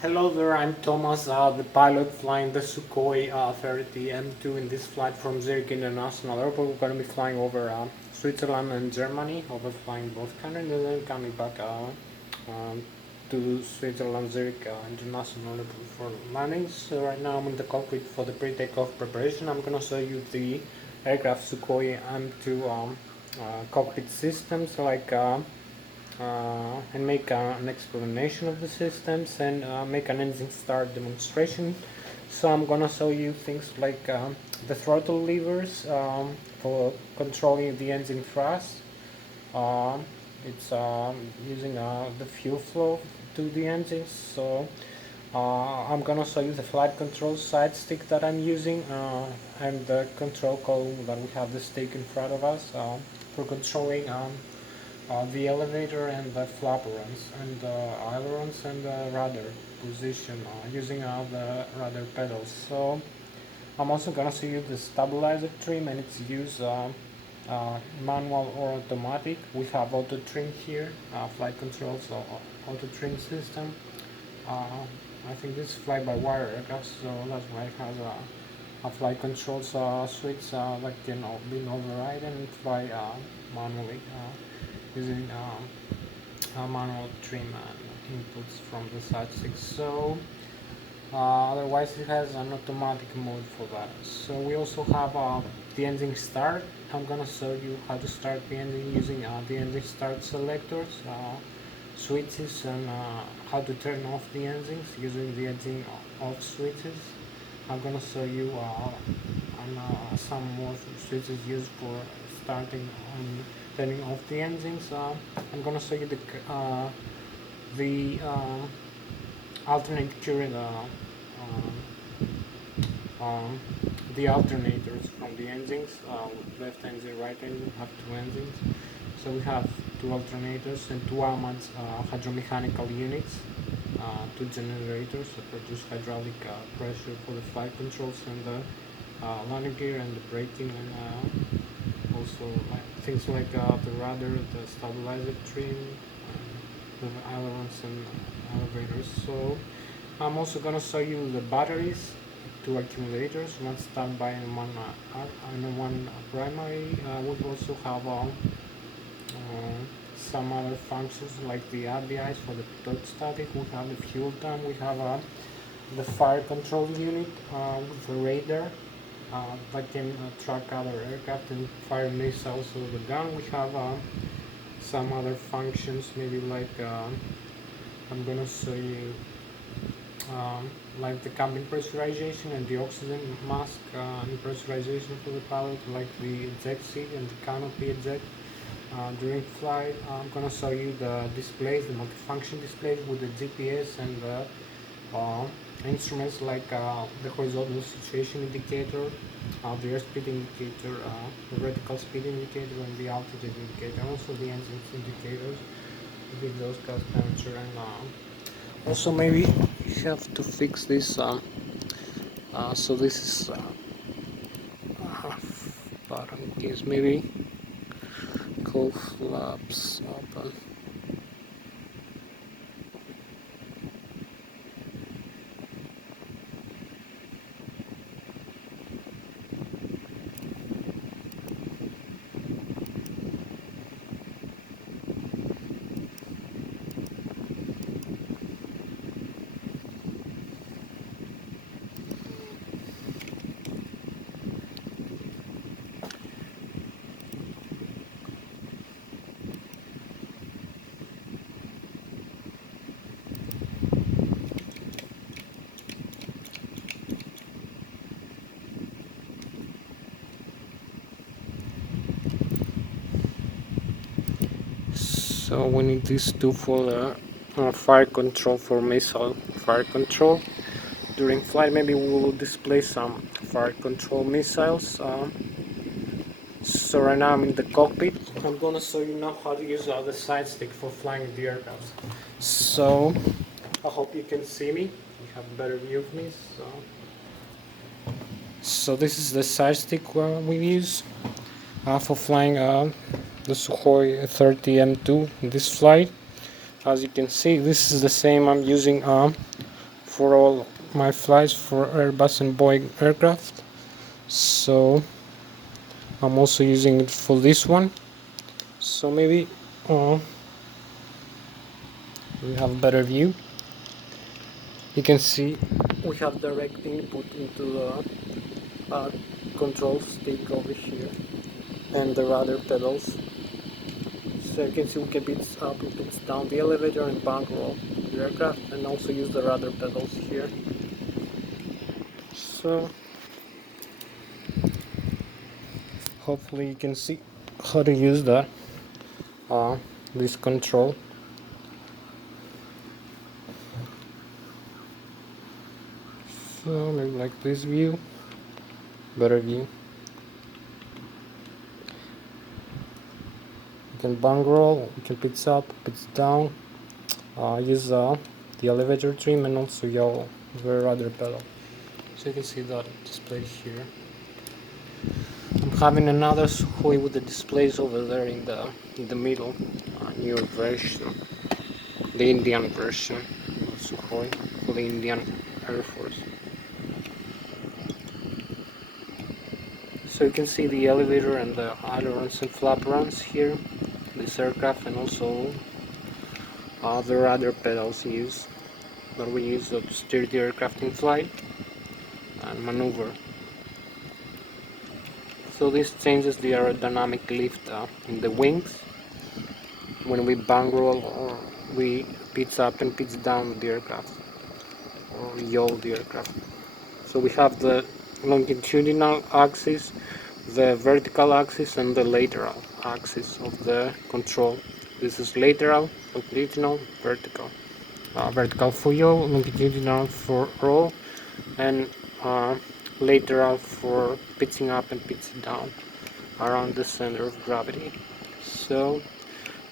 Hello there, I'm Thomas, the pilot flying the Sukhoi 30 M2 in this flight from Zurich International Airport. We're going to be flying over Switzerland and Germany, overflying both countries, and then coming back to Switzerland, Zurich International Airport for landings. So right now I'm in the cockpit for the pre-takeoff preparation. I'm going to show you the aircraft Sukhoi M2 cockpit systems and make an explanation of the systems and make an engine start demonstration. So I'm gonna show you things like the throttle levers for controlling the engine thrust. It's using the fuel flow to the engines. So I'm gonna show you the flight control side stick that I'm using and the control column that we have the stick in front of us for controlling the elevator and the flaperons and the ailerons and the rudder position using the rudder pedals. So I'm also gonna show you the stabilizer trim and its use manual or automatic. We have auto trim here, flight control, so auto trim system. I think this is fly by wire aircraft, so that's why it has a flight control switch that can be overridden and fly manually using manual trim and inputs from the side stick. So otherwise it has an automatic mode for that. So we also have the engine start. I'm gonna show you how to start the engine using the engine start selectors, switches, and how to turn off the engines using the engine off switches. I'm gonna show you some more switches used for starting and turning off the engines. I'm gonna show you the alternate current, the alternators from the engines, left engine, right engine. Have two engines. So we have two alternators and two Amans hydromechanical units, two generators that produce hydraulic pressure for the flight controls and the landing gear and the braking, and also things like the rudder, the stabilizer trim, the ailerons and elevators. So I'm also gonna show you the batteries, two accumulators, one standby and one primary. We also have some other functions like the RDIs for the torque static. We have the fuel tank. We have the fire control unit with the radar that can track other aircraft and fire missiles over the gun. We have some other functions, maybe like I'm gonna show you like the cabin pressurization and the oxygen mask and pressurization for the pilot, like the eject seat and the canopy eject during flight. I'm gonna show you the displays, the multifunction displays with the GPS and the instruments like the horizontal situation indicator, the airspeed indicator, the vertical speed indicator, and the altitude indicator. Also the engine indicators, the exhaust gas temperature, and also maybe you have to fix this. So this is bottom keys, maybe call flaps open. So we need these two for fire control, for missile fire control. During flight maybe we will display some fire control missiles. So right now I'm in the cockpit. I'm gonna show you now how to use the side stick for flying the aircraft. So I hope you can see me. You have a better view of me. So this is the side stick we use for flying the Sukhoi 30 M2 in this flight. As you can see, this is the same I'm using for all my flights for Airbus and Boeing aircraft, so I'm also using it for this one. So maybe we have a better view. You can see we have direct input into the control stick over here and the rudder pedals. So you can see we can pitch up and pitch down the elevator and bank roll the aircraft, and also use the rudder pedals here. So hopefully you can see how to use that this control. So maybe like this view, better view. You can bank roll, you can pitch up, pitch down, use the elevator trim, and also your rudder pedal. So you can see that displayed here. I'm having another Sukhoi with the displays over there in the middle, newer version, the Indian version of Sukhoi for the Indian Air Force. So you can see the elevator and the ailerons and flaperons here, this aircraft, and also the rudder pedals that we use to steer the aircraft in flight and maneuver. So this changes the aerodynamic lift in the wings when we bank roll or we pitch up and pitch down the aircraft or yaw the aircraft. So we have the longitudinal axis, the vertical axis, and the lateral axis of the control. This is lateral, longitudinal, vertical. Vertical for yaw, longitudinal for roll, and lateral for pitching up and pitching down around the center of gravity. So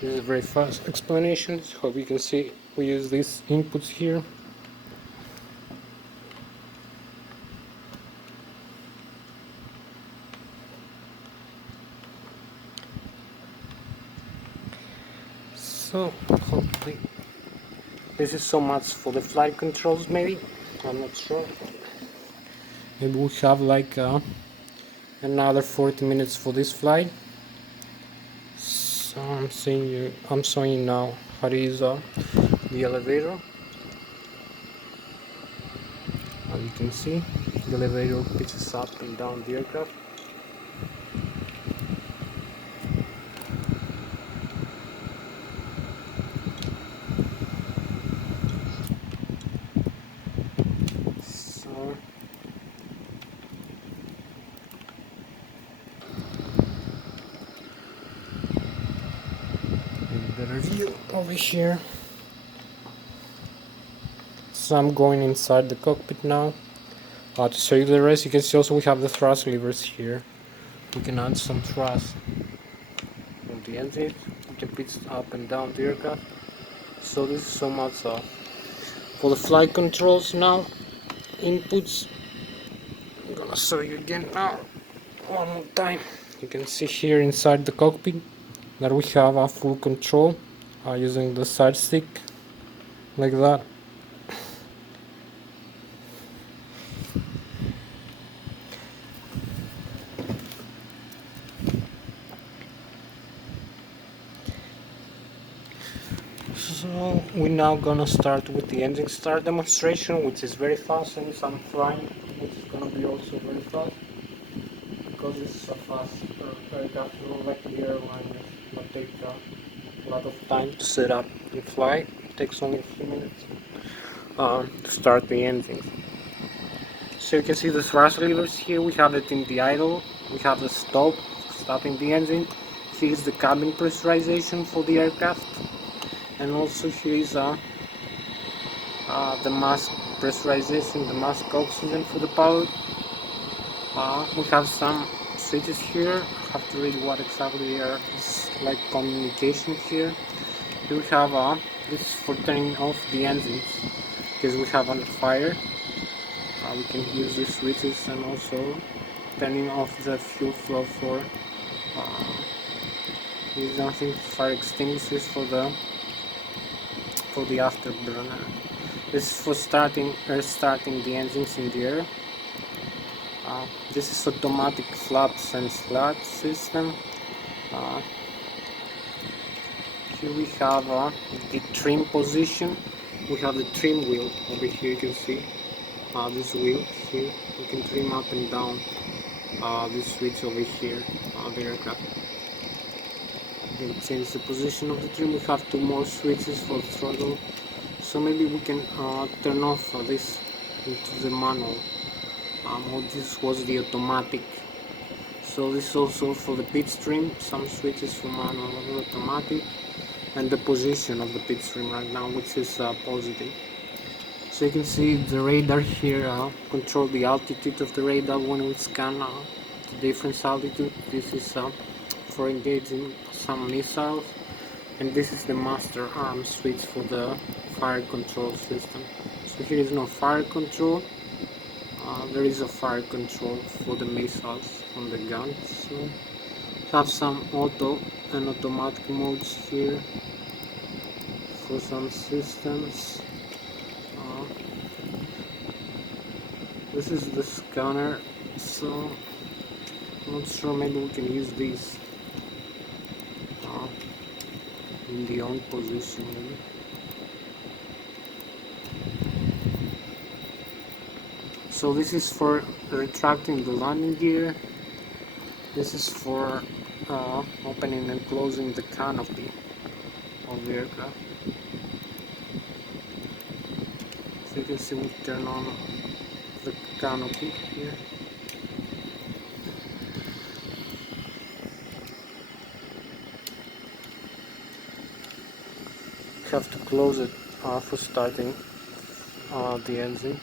this is a very fast explanation. Hope you can see we use these inputs here. So hopefully this is so much for the flight controls. Maybe I'm not sure. Maybe we have like another 40 minutes for this flight. So I'm showing you now how to use the elevator. As you can see, the elevator pitches up and down the aircraft. So better view over here. So I'm going inside the cockpit now. To show you the rest, you can see also we have the thrust levers here. We can add some thrust on the engine. We can pitch up and down the aircraft. So this is so much for the flight controls now. Inputs. I'm gonna show you again now. One more time. You can see here inside the cockpit that we have a full control using the side stick like that. So we're now gonna start with the engine start demonstration, which is very fast, since I'm flying, which is gonna be also very fast because it's a fast aircraft. Like the airline, it will take a lot of time to set up and fly. It takes only a few minutes to start the engine. So you can see the thrust levers here. We have it in the idle. We have the stop, stopping the engine. Here is the cabin pressurization for the aircraft. And also here is the mask pressurization, the mask oxygen for the pilot. We have some switches here. I have to read what exactly is like communication here. Here we have this is for turning off the engines because we have on fire. We can use these switches, and also turning off the fuel flow for using fire extinguishers for the afterburner. This is for restarting the engines in the air. This is automatic flaps and slats system. Here we have the trim position. We have the trim wheel over here. You can see this wheel here. You can trim up and down this switch over here, the aircraft. You can change the position of the trim. We have two more switches for the throttle. So maybe we can turn off this into the manual. This was the automatic. So this is also for the pitch trim, some switches for manual or automatic, and the position of the pitch trim right now, which is positive. So you can see the radar here, control the altitude of the radar when we scan the different altitude. This is for engaging some missiles, and this is the master arm switch for the fire control system. So here is no fire control. There is a fire control for the missiles on the gun. So have some auto and automatic modes here for some systems. This is the scanner, so I'm not sure, maybe we can use these in the on position maybe. So this is for retracting the landing gear. This is for opening and closing the canopy of the aircraft. So you can see we turn on the canopy here. You have to close it for starting the engines.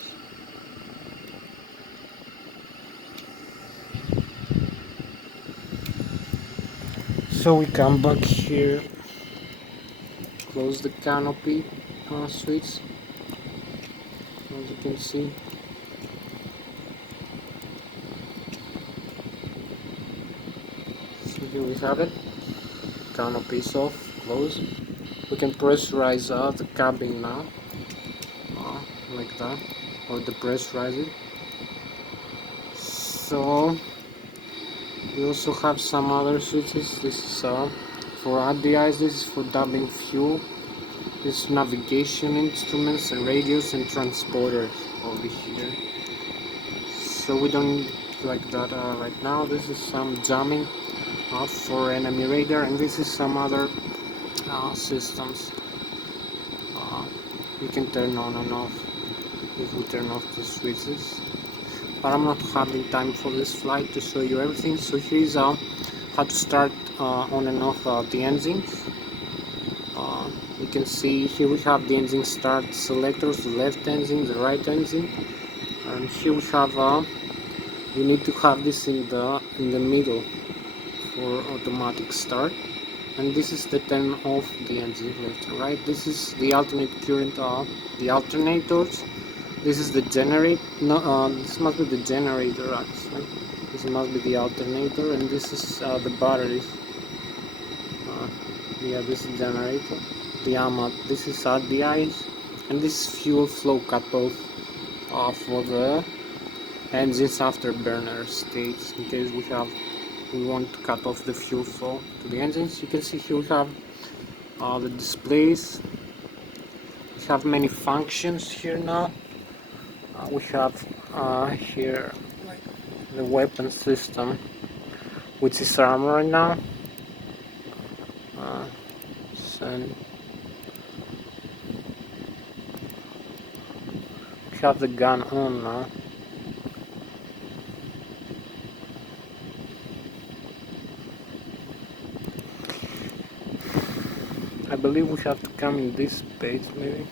So we come back here, close the canopy switch, as you can see. So here we have it, canopy is off, closed. We can pressurize the cabin now, like that, or depressurize it. So we also have some other switches. This is for RDIs, this is for dumping fuel. This is navigation instruments and radios and transporters over here. So we don't need like that right now. This is some jamming for enemy radar, and this is some other systems. You can turn on and off if we turn off the switches. But I'm not having time for this flight to show you everything. So here's how to start on and off the engines. You can see here we have the engine start selectors, the left engine, the right engine, and here we have you need to have this in the middle for automatic start, and this is the turn off the engine left and right. This is the alternate current the alternators. This is the generator. No, this must be the generator actually. This must be the alternator, and this is the batteries. Yeah, this is generator. The AMAT. This is RDIs, and this is fuel flow cutoff for the engines afterburner states. In case we want to cut off the fuel flow to the engines. You can see here we have the displays. We have many functions here now. We have here the weapon system, which is armor right now. And we have the gun on now. I believe we have to come in this page maybe.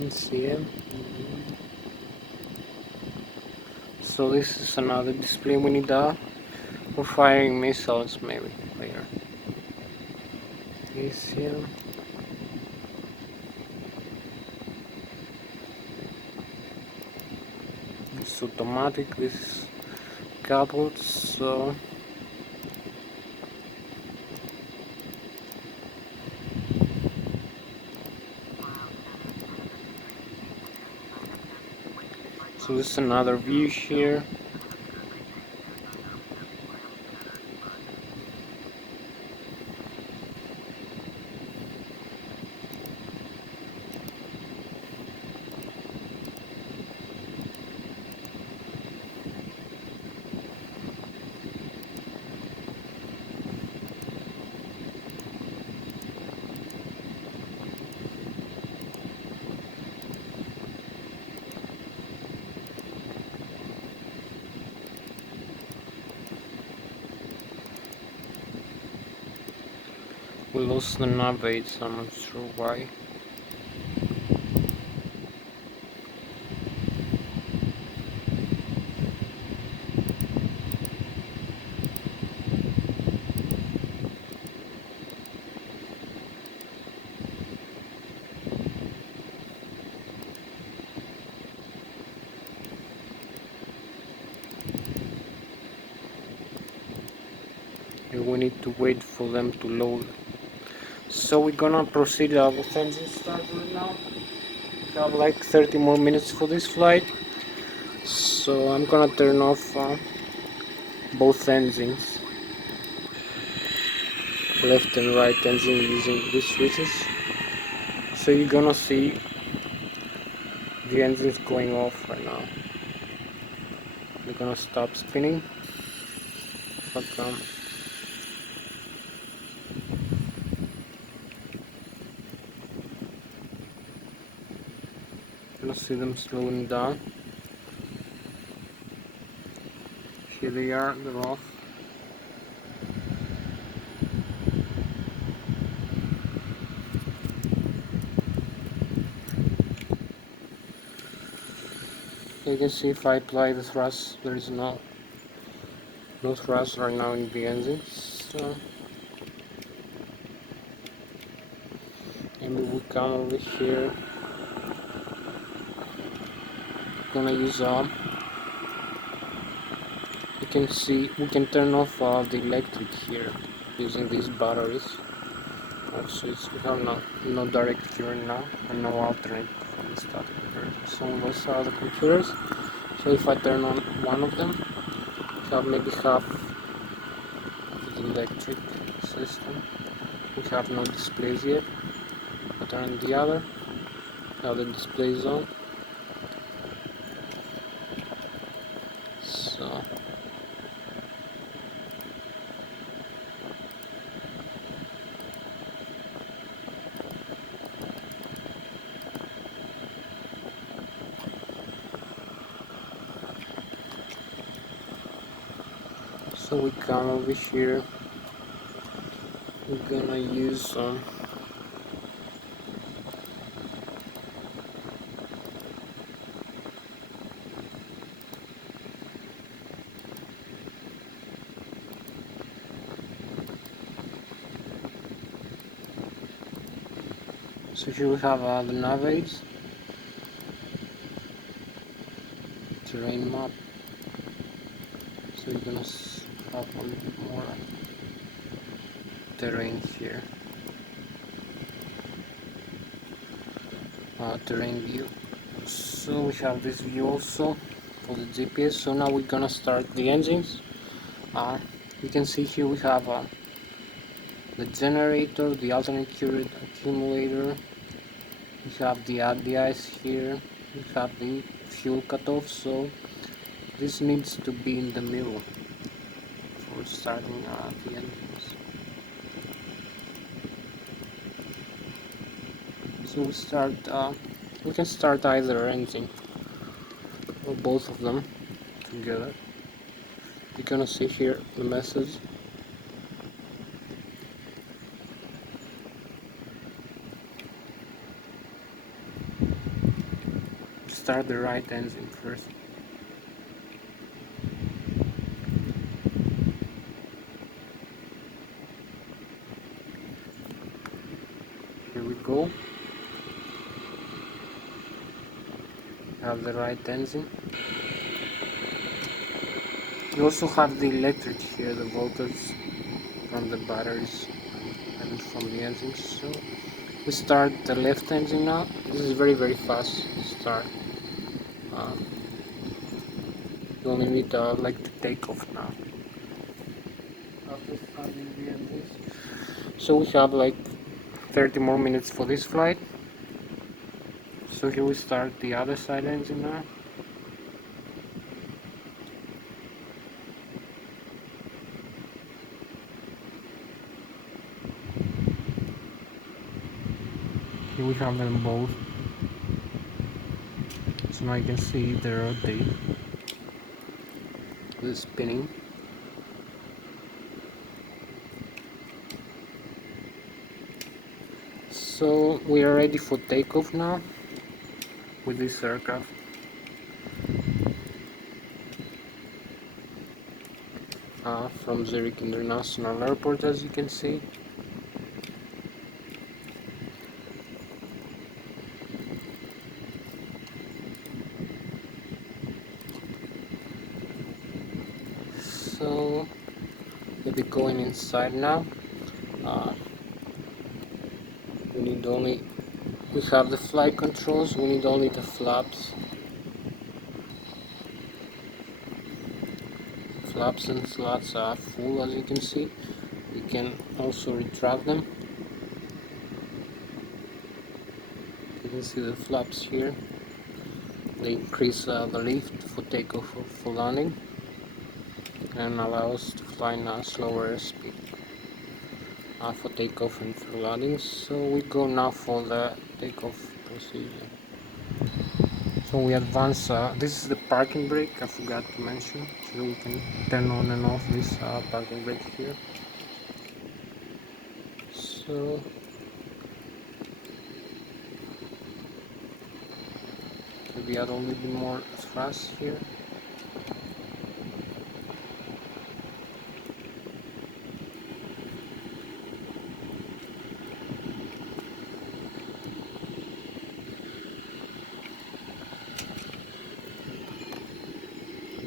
Let's see it. So this is another display we need for firing missiles maybe later. This here. is automatic, this is coupled, so this is another view here. We lost the navigate, so I'm not sure why. We need to wait for them to load. So we're gonna proceed with engine start right now. We have like 30 more minutes for this flight. So I'm gonna turn off both engines, left and right engine, using these switches. So you're gonna see the engines going off right now. They're gonna stop spinning. But you'll see them slowing down. Here they are, they're off. You can see if I apply the thrust, there is no thrust right now in the engines. So maybe we come over here. Gonna use you can see we can turn off the electric here using these batteries. Also, we have no direct current now and no alternate from the static converter. So those are the computers. So if I turn on one of them, we have maybe half of the electric system. We have no displays yet. I turn on the other, now the display is on. So we come over here, we're gonna use some so here we have the navigate, terrain map. So you're gonna have a little bit more terrain here. Terrain view. So we have this view also for the GPS. So now we're gonna start the engines. You can see here we have the generator, the alternate current accumulator. We have the ADIs here. We have the fuel cutoff. So this needs to be in the middle for starting the engines. So we can start either engine or both of them together. You're gonna see here the message. Start the right engine first. Here we go. Have the right engine. You also have the electric here, the voltage from the batteries and from the engines. So we start the left engine now. This is very fast start. Um, you only need like to take off now. After starting the engines. So we have like 30 more minutes for this flight. So here we start the other side engine now. Here we have them both. So now you can see the rotate, the spinning. So we are ready for takeoff now with this aircraft. From Zurich International Airport, as you can see. So we'll be going inside now. We have the flight controls, we need only the flaps. Flaps and slots are full, as you can see. You can also retract them. You can see the flaps here. They increase the lift for takeoff or for landing and allow us to fly in a slower speed for takeoff and for landing. So we go now for the takeoff procedure. So we advance, this is the parking brake, I forgot to mention, so we can turn on and off this parking brake here. So maybe add a little bit more thrust here.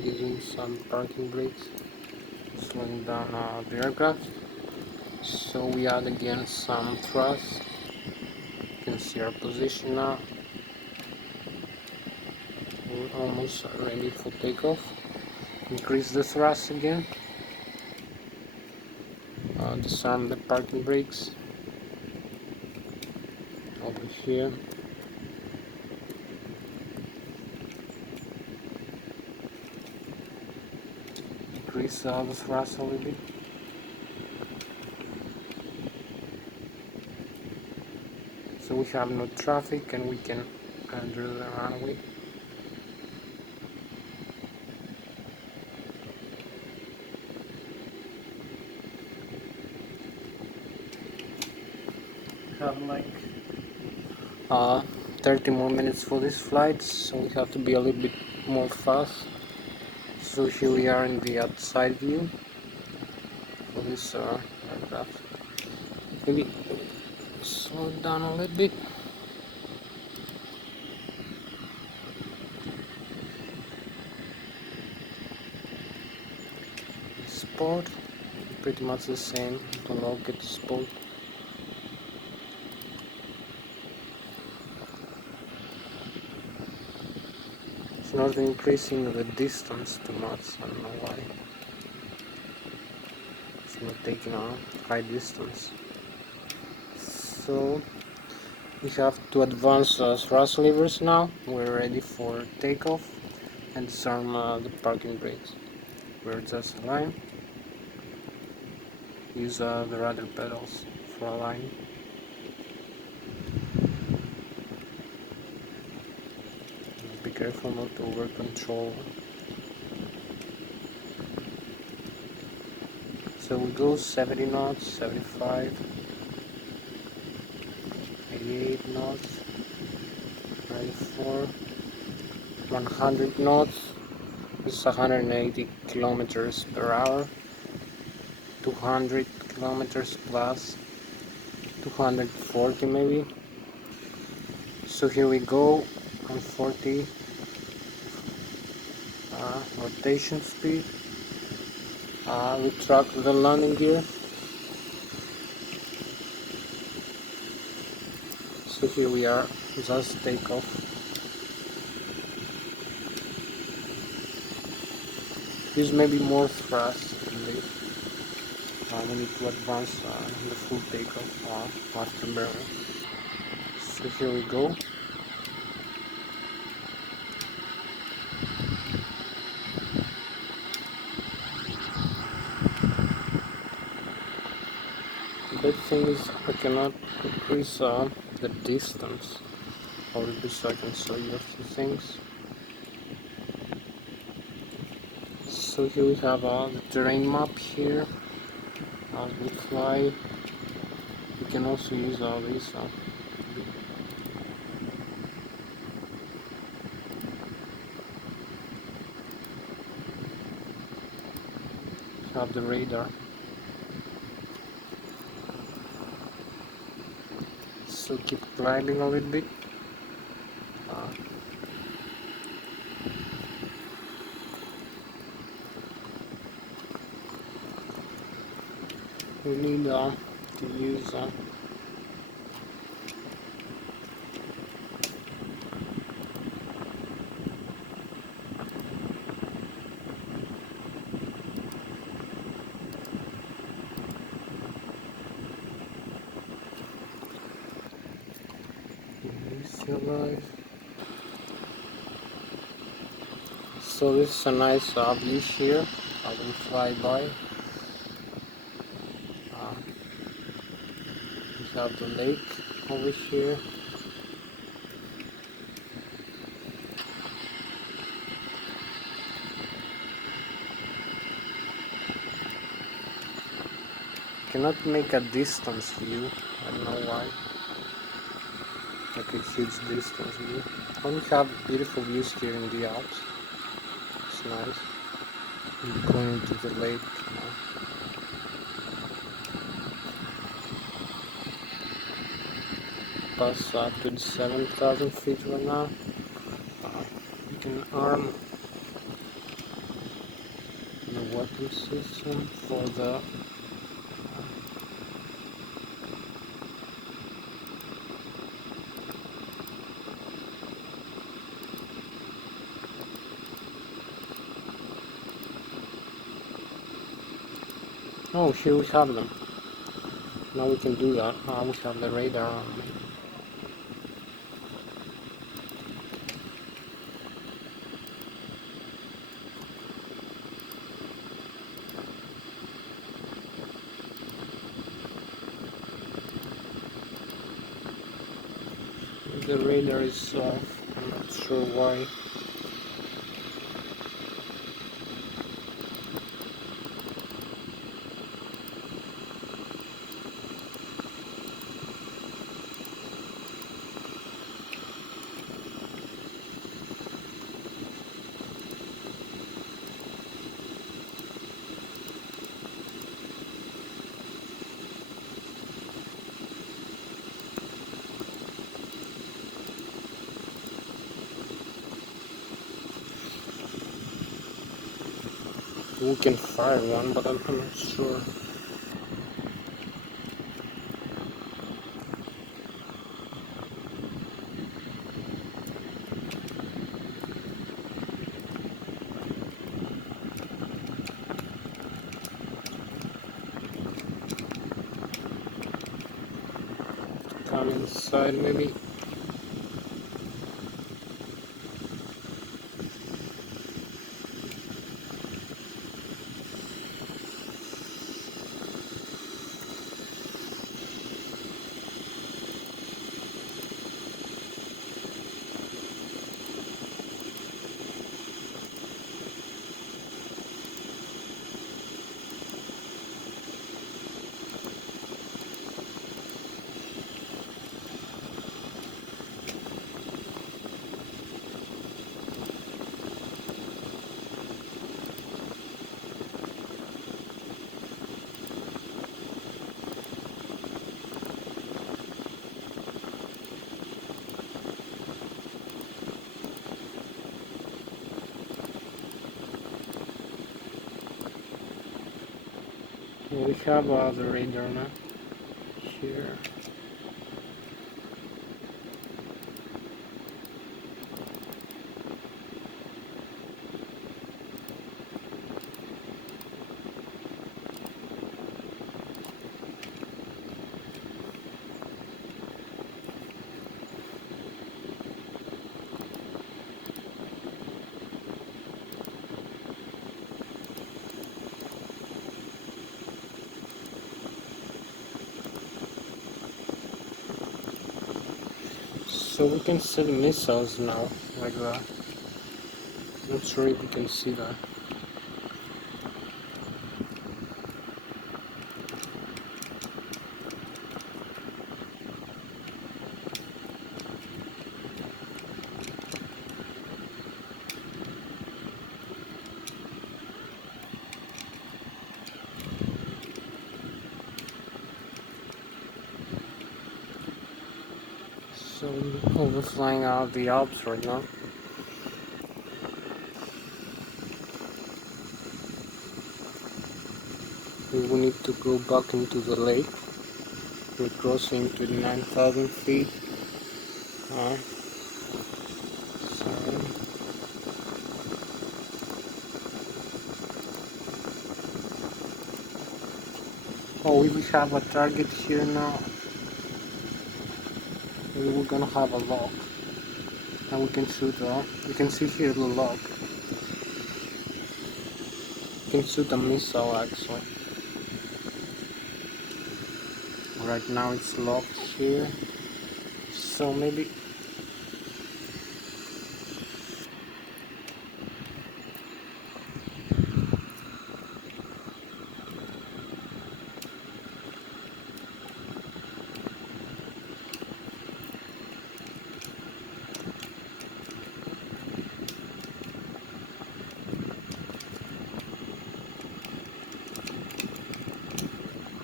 Using some parking brakes, slowing down the aircraft. So we add again some thrust. You can see our position now. We're almost ready for takeoff. Increase the thrust again. Disarm the parking brakes over here. Increase the thrust a little bit. So we have no traffic and we can enter the runway. We have like 30 more minutes for this flight, so we have to be a little bit more fast. So here we are in the outside view for this aircraft. Maybe slow it down a little bit. Sport, pretty much the same. Don't look at sport. It's not increasing the distance too much, I don't know why. It's not taking a high distance. So we have to advance thrust levers now. We're ready for takeoff and disarm the parking brakes. We're just aligned. Use the rudder pedals for aligning. Be careful not to over control. So we go 70 knots, 75, 88 knots, 94, 100 knots. This is 180 kilometers per hour, 200 kilometers plus, 240 maybe. So here we go on 40 rotation speed. We track the landing gear. So here we are, just take off. Use maybe more thrust in this. We need to advance the full takeoff after burning. So here we go. The thing is, I cannot increase the distance a little bit so I can show you a few things. So here we have the terrain map here. As we fly, we can also use this. Have the radar. So keep climbing a little bit. We need to use so this is a nice view here as we fly by. We have the lake over here. Cannot make a distance view, I don't know why. Like a huge distance view. And we have beautiful views here in the Alps. It's nice. We're going to the lake now. Pass 27,000 feet right now. You can arm the weapon system for the oh, here we have them. Now we can do that. We have the radar on. The radar is off. I'm not sure why. We can fire one, but I'm not sure. Come inside maybe. We have the radar now here. So we can see the missiles now, like that. Not sure if you can see that. So we're flying out of the Alps right now. We will need to go back into the lake. We're crossing 29,000 feet. So oh, we will have a target here now. We're gonna have a lock. And we can shoot you can see here the lock. You can shoot a missile actually. Right now it's locked here. So maybe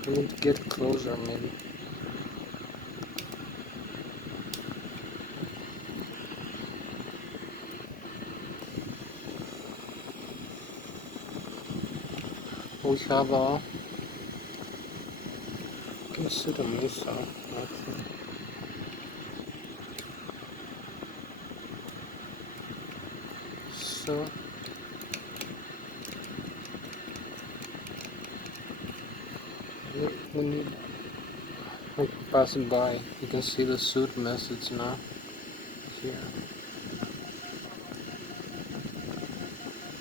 we need to get closer maybe. We have a can shoot a missile actually. So we need we pass it by. You can see the suit message now here.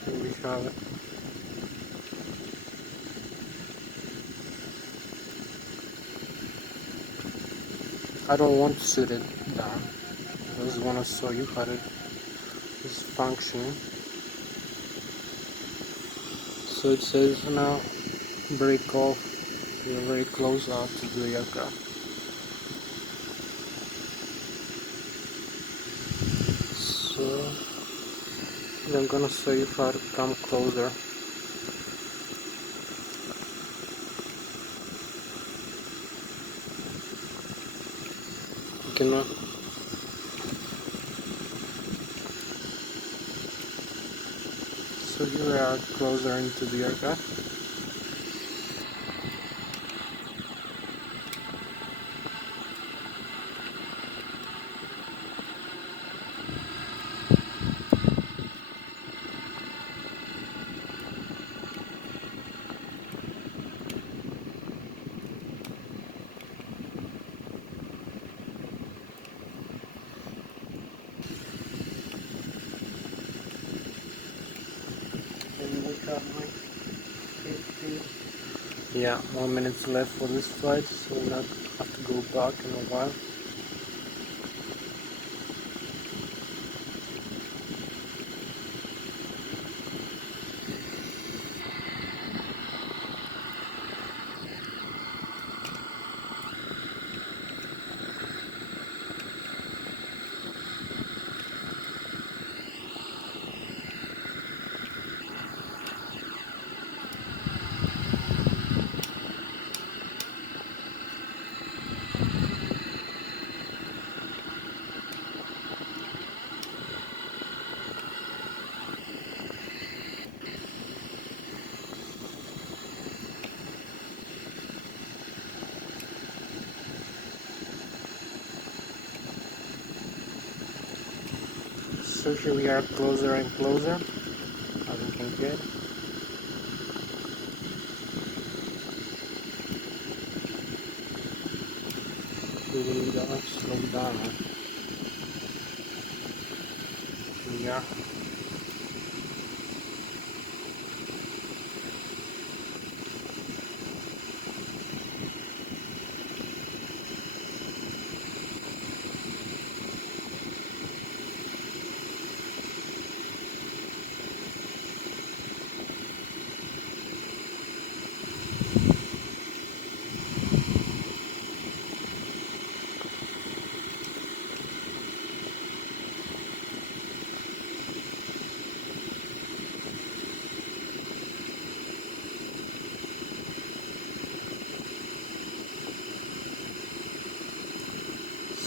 Here we have it. I don't want to shoot it down. I just want to show you how it is functioning. So it says now break off. You're very close out to the aircraft. So I'm gonna show you how to come closer. You cannot. So here we are closer into the aircraft. Yeah, 1 minute left for this flight, so we'll not have to go back in a while. So here we are closer and closer, as we can get. We really gotta slow down. Here we are.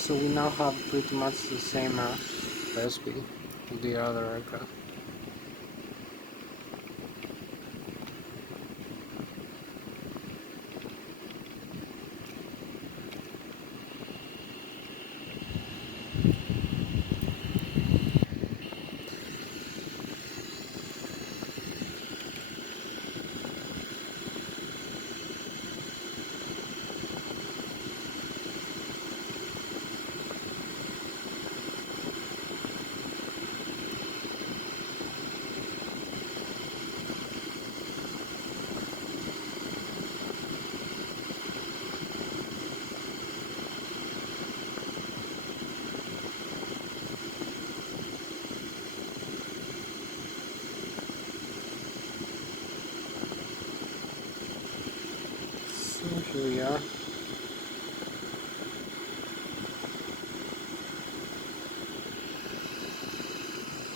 So we now have pretty much the same recipe with the other aircraft. So here we are.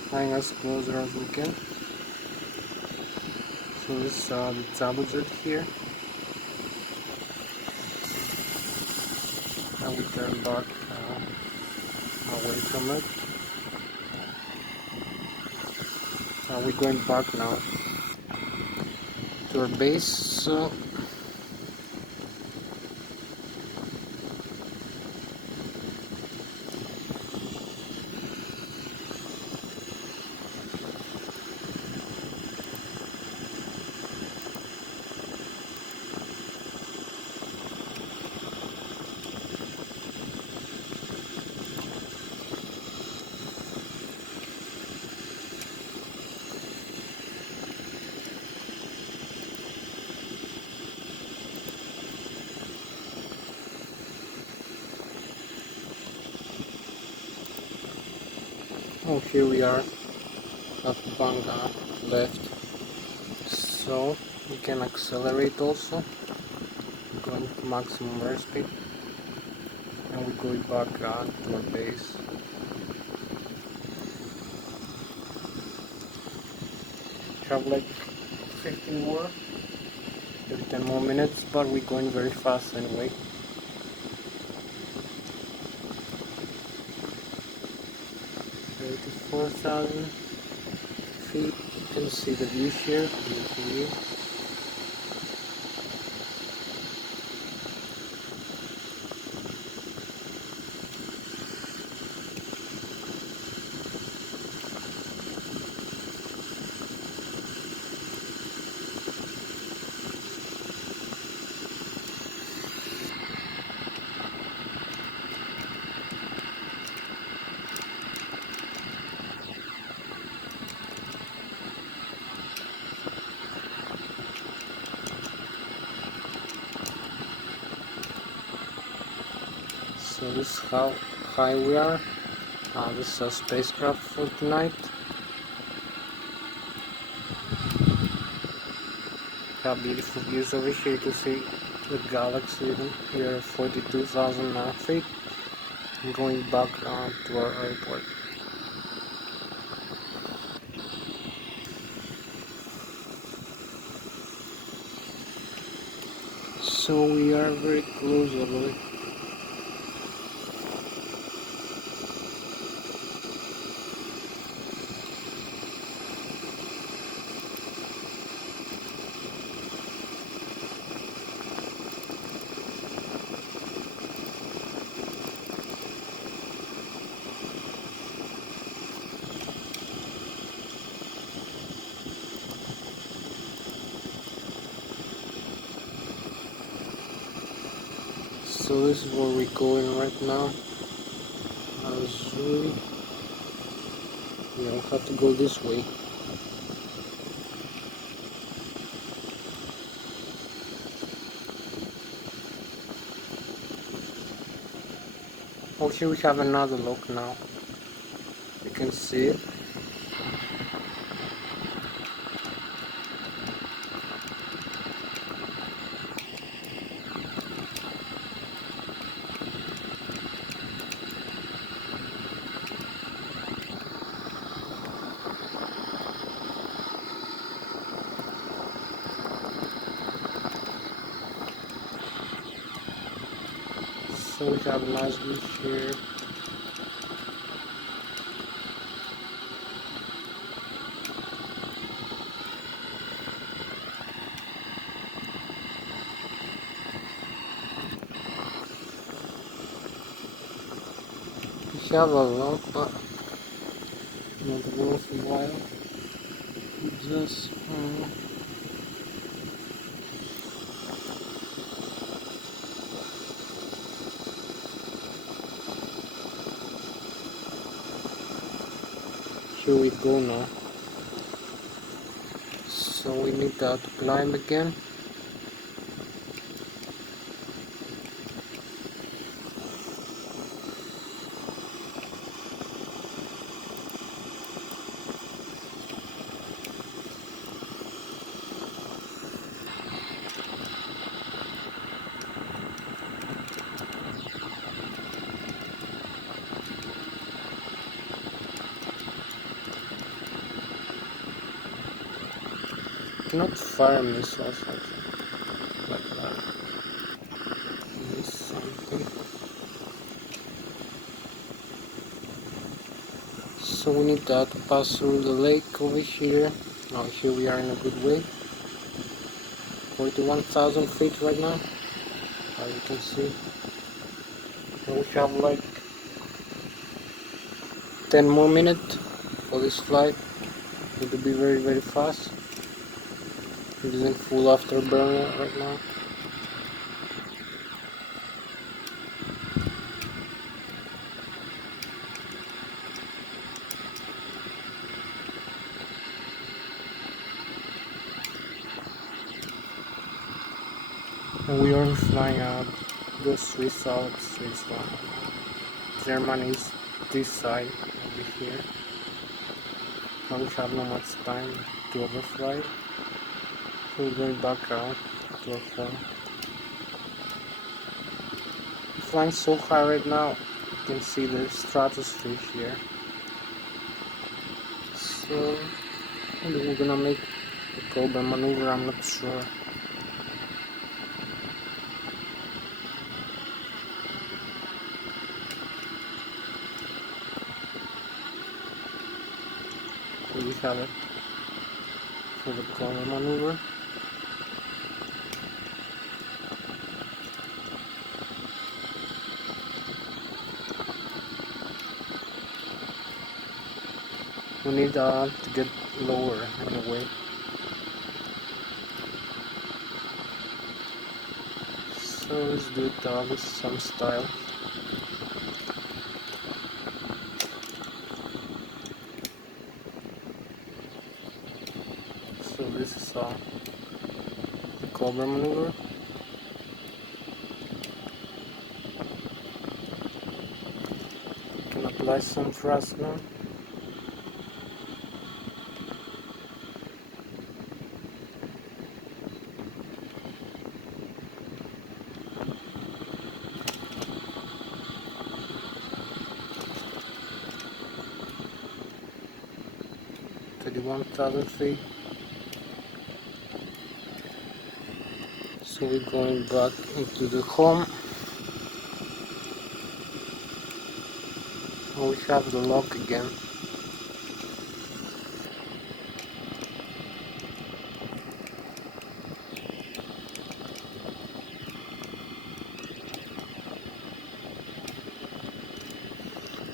Flying as closer as we can. So this is the double jet here. And we turn back away from it. We're going back now to our base. So here we are at Banga left. So we can accelerate also, going to maximum airspeed, and we go back to our base. Have like 15 more, maybe 10 more minutes, but we're going very fast anyway. 34,000 feet. You can see the view here, beautiful view. So this is how high we are. This is a spacecraft for tonight. Have beautiful views over here. You can see the galaxy. We are 42,000 feet. I'm going back to our airport. So we are very close already. So this is where we're going right now. Azuri. Yeah, we'll have to go this way. Oh, here we have another lock now. You can see it. So we have a nice view here. We have a lot, but not worth a while. Just here we go now. So we need to climb again. Cannot fire missiles like that. Miss something. So we need to pass through the lake over here. Now here we are in a good way. 41,000 feet right now, as you can see. And we have like 10 more minutes for this flight. Need to be very fast. It is in full afterburner right now. And we are flying out the Swiss Alps, Switzerland. Germany is this side over here. Now we have not much time to overfly. So we're going back out to our phone. We're flying so high right now, you can see the stratosphere here. So we're gonna make a cobra maneuver, I'm not sure. Here we have it for the cobra maneuver. We need to get lower in a way. So let's do it with some style. So this is the cobra maneuver. Can apply some thrust now. To 1,000 feet. So we're going back into the home. Oh, we have the lock again.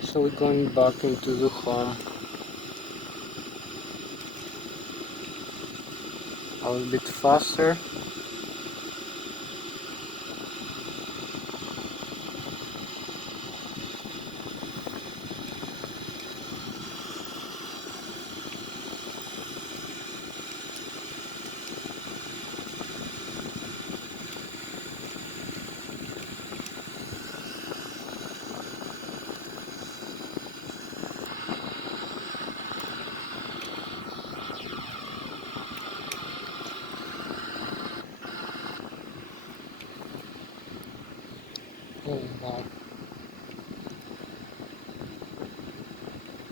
So we're going back into the home. A little bit faster. Oh wow.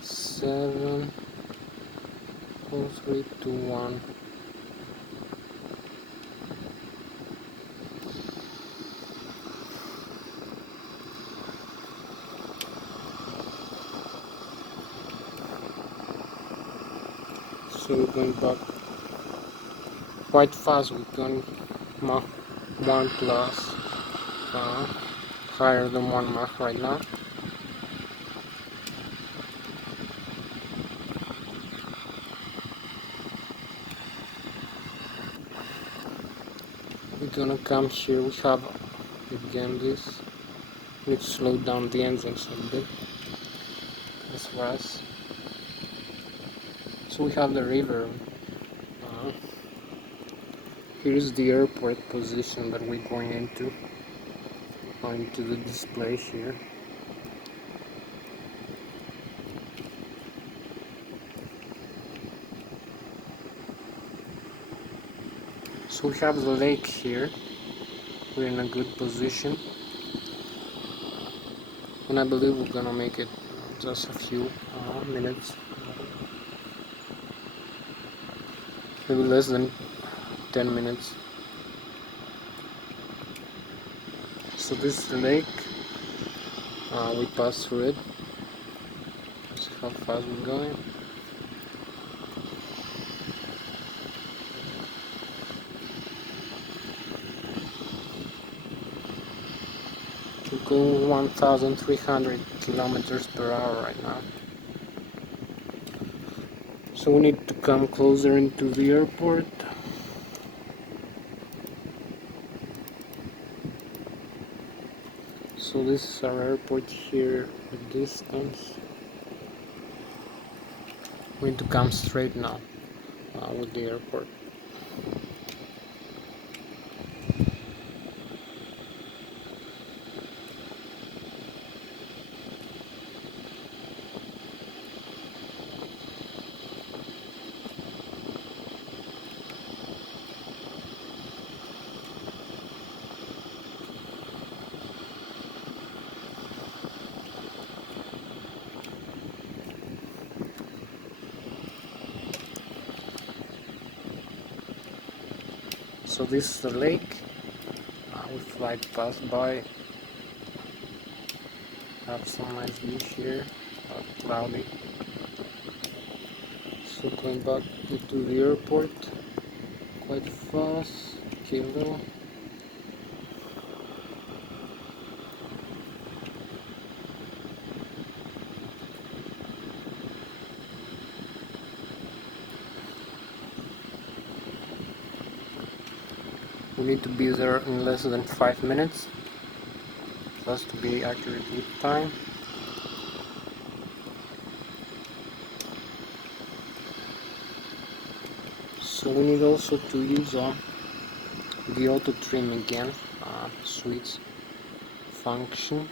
7, 4, 3, 2, 1. So we're going back quite fast. We're going Mach 1 plus, higher than 1 Mach right now. We're gonna come here. We have again this. We need to slow down the engines a bit. That's fast. So we have the river. Uh, Here's the airport position that we're going into. Going to the display here. So we have the lake here. We're in a good position. And I believe we're gonna make it just a few minutes. Maybe less than 10 minutes. So this is the lake. We passed through it. See how fast we're going. We're going 1,300 kilometers per hour right now. So we need to come closer into the airport. So this is our airport here at a distance. We need to come straight now with the airport. So this is the lake. We fly past by. Have some nice view here, cloudy. So going back into the airport quite fast. Kilo. We need to be there in less than 5 minutes. Just to be accurate with time. So we need also to use the auto trim again, switch function.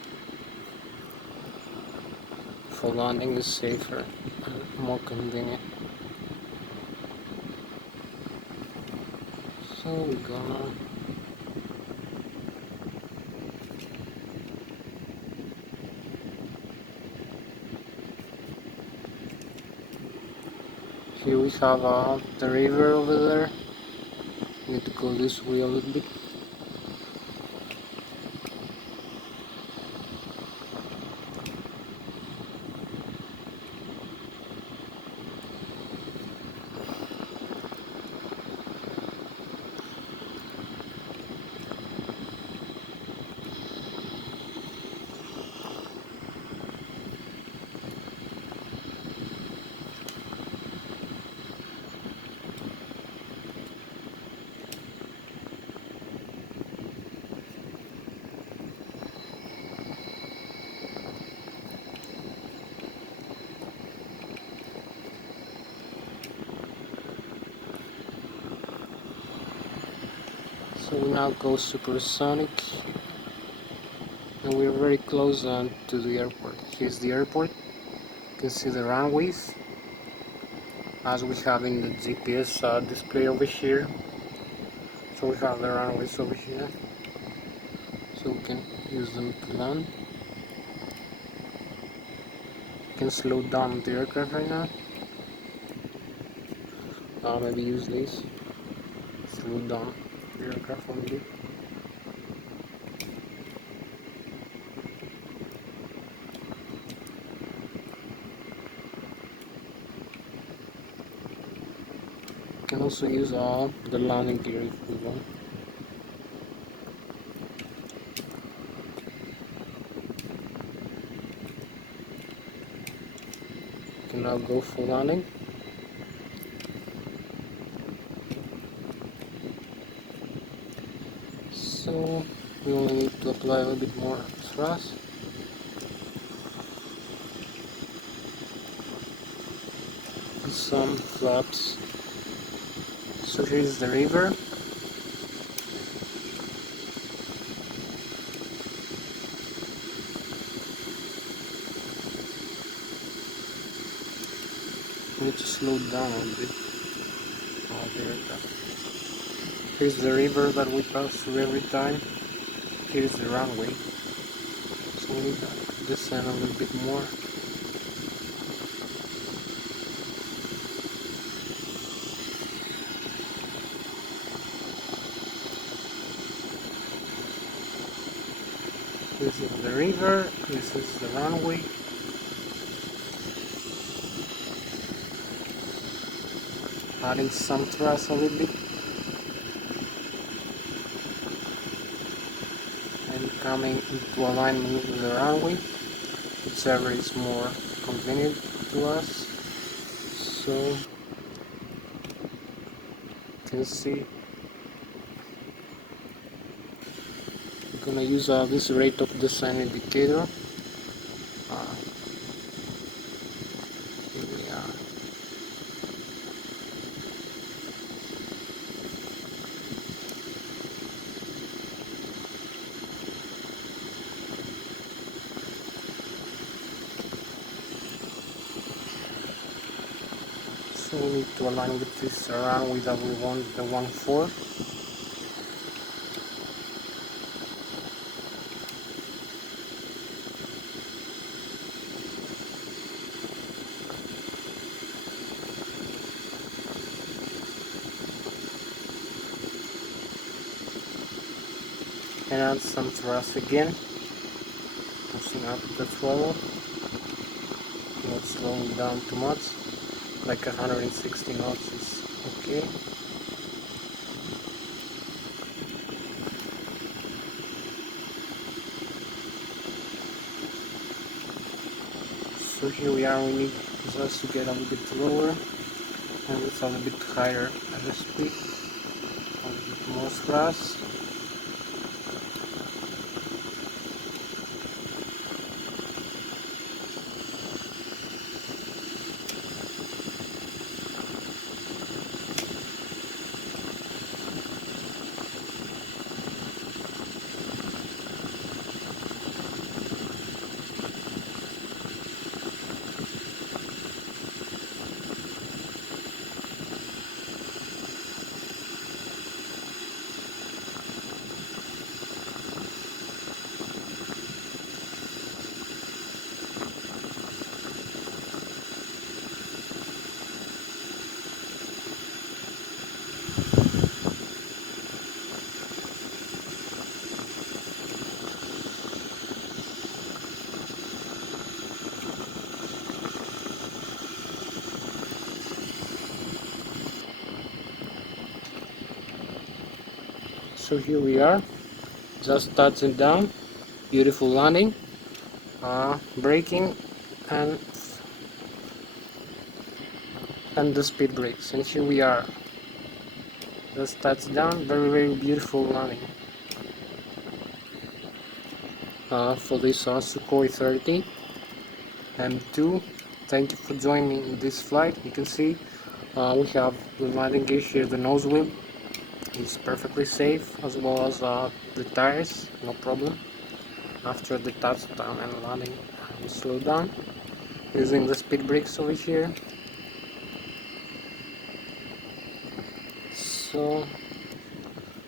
For landing is safer and more convenient. So we're gonna here we have the river over there. We need to go this way a little bit. So we now go supersonic, and we're very close to the airport. Here's the airport. You can see the runways as we have in the GPS display over here. So we have the runways over here. so we can use them to land. We can slow down the aircraft right now. Maybe use this. Slow down the aircraft a little bit. We can also use the landing gear if we want. We can now go for landing. So we only need to apply a little bit more thrust. And some flaps. So here is the river. We need to slow down a little bit. Here's the river that we pass through every time. Here's the runway. So we need to descend a little bit more. This is the river, this is the runway. Adding some thrust a little bit. And coming into alignment with the runway, whichever is more convenient to us. So you can see we're gonna use this rate of descent indicator. Here we are. So we need to align with this runway that we want, the 1-4. And add some thrust again, pushing up the throttle, not slowing down too much, like 160 knots is okay. So here we are, we need just to get a little bit lower and with a little bit higher speed, a little bit more thrust. So here we are, just touching down, beautiful landing, braking, and the speed brakes. And here we are, just touched down, very beautiful landing. For this Sukhoi 30 M2. Thank you for joining me in this flight. You can see we have the landing gear here, the nose wheel. It's perfectly safe, as well as the tires, no problem. After the touchdown and landing, we slow down using the speed brakes over here. So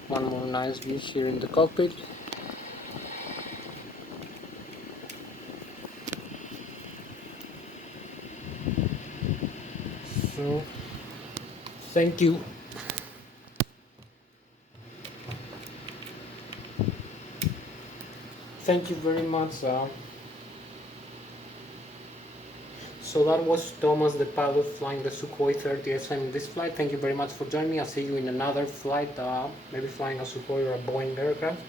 one more nice view here in the cockpit. Thank you. Thank you very much. So that was Thomas, the pilot flying the Sukhoi 30SM in this flight. Thank you very much for joining me. I'll see you in another flight, maybe flying a Sukhoi or a Boeing aircraft,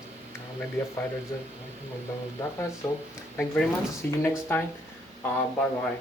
maybe a fighter jet like McDonnell Douglas. So thank you very much. See you next time. Bye bye.